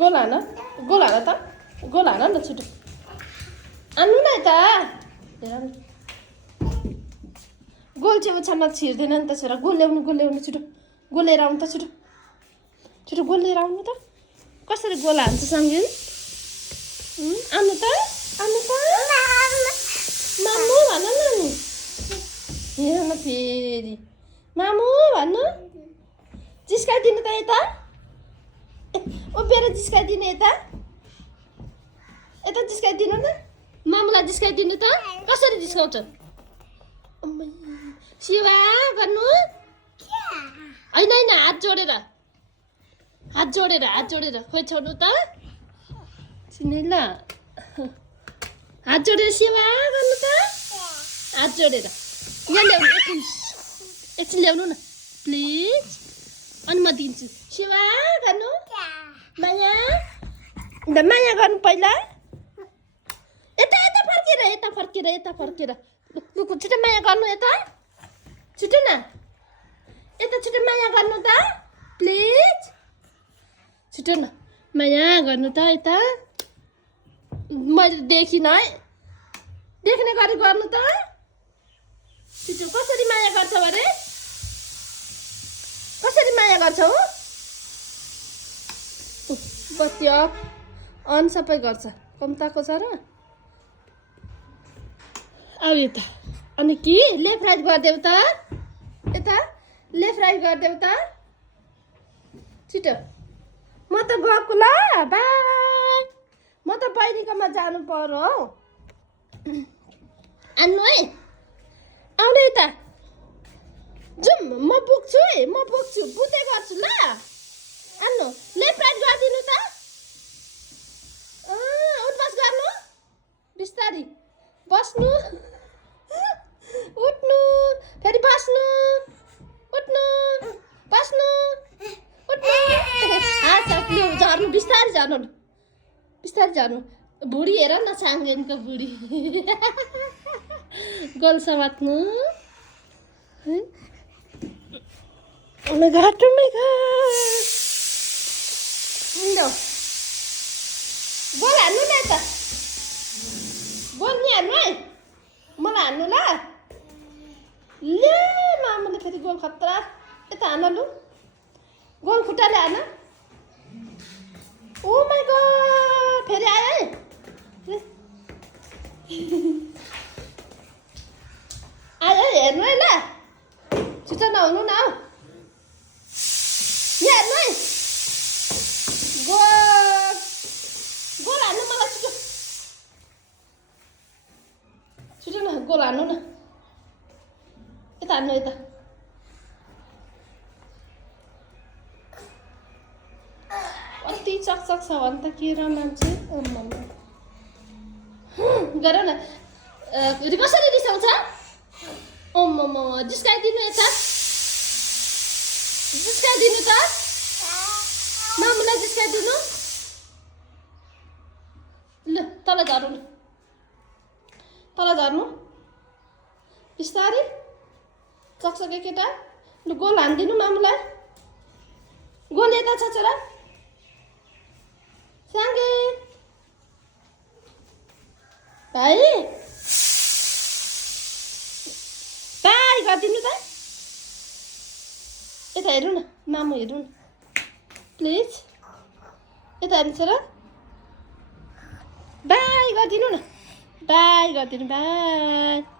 goal हान त goal हान न छिटो आन्नु न यता हेर गोल चाहिँ ओछ्यानमा छिर्दैन नि त छोरा गोल ल्याउनु छिटो गोल लिएर आउनु त छिटो गोल लिएर आउनु त कसरी गोल हान्छ सङ्गिन आउनु त मामु भन न नि हेर न फेरि मामु भन्नु जिस्काइदिनु त यता उभिएर जिस्काइदिनु यता जिस्काइदिनु न मामुलाई जिस्काइदिनु त कसरी जिस्काउँछ शिवा गर्नु होइन हात जोडेर खोइ छोड्नु त चिनेल हात जोडेर शिवा गर्नु त हात जोडेर यहाँ ल्याउनु एकछिन ल्याउनु न प्लिज अनि म दिन्छु शिवा गर्नु माया गर्नु पहिला यता फर्केर लुकु छिटो माया गर्नु यता छिटो न यता छिटो माया गर्नु त प्लिज छिटो न माया गर्नु त यता मैले देखिनँ है देख्ने गरी गर्नु त छिटो कसरी माया गर्छौ अरे कसरी माया गर्छौ बत्ती अफ अन सबै गर्छ कम्ताको छ र अब यता अनि कि लेफ्ट राइट गरिदेऊ त यता लेफ्ट राइट गरिदेऊ त छिटो म त गएको ल बाई म त बहिनीकोमा जानु पर्यो हौ आन्नु है आउनु यता जाउँ म पुग्छु है बुझ्दै गर्छु ल आन्नु लेफ्ट राइट गरिदिनु त उठबस गर्नु बिस्तारी बस्नु उठ्नु फेरि बस्नु उठ्नु बस्नु उठ्नु हात झर्नु बिस्तारी झर्नु बुढी हेर न साङ्गेनको बुढी गोल समात्नु घाटुमै गोल हान्नु न यता गोल नि हान्नु है मलाई हान्नु ल ले मामाले फेरि गोल खतरा यता हान लु गोल खुट्टाले हान ओ माई गड फेरि आयो है आयो हेर्नु है ल छिटो नहुनु न हौ यहाँ हेर्नु है गोल हान्नु मलाई छिटो न गोल हान्नु न यता हान्नु यता कति चकचक छ भने त के र मान्छे गर न कसरी रिसाउँछ जिस्काइदिनु यता जिस्काइदिनु त मामुलाई जिस्काइदिनु ल तल झर्नु बिस्तारी चकचके केटा ल गोल हानिदिनु मामुलाई गोल यता छ छोरा साङ्गे भाइ गरिदिनु त यता हेर्नु न मामु हेर्नु न प्लिज यता हेर्नु छोरा बाई गरिदिनु न बाई गरिदिनु बाई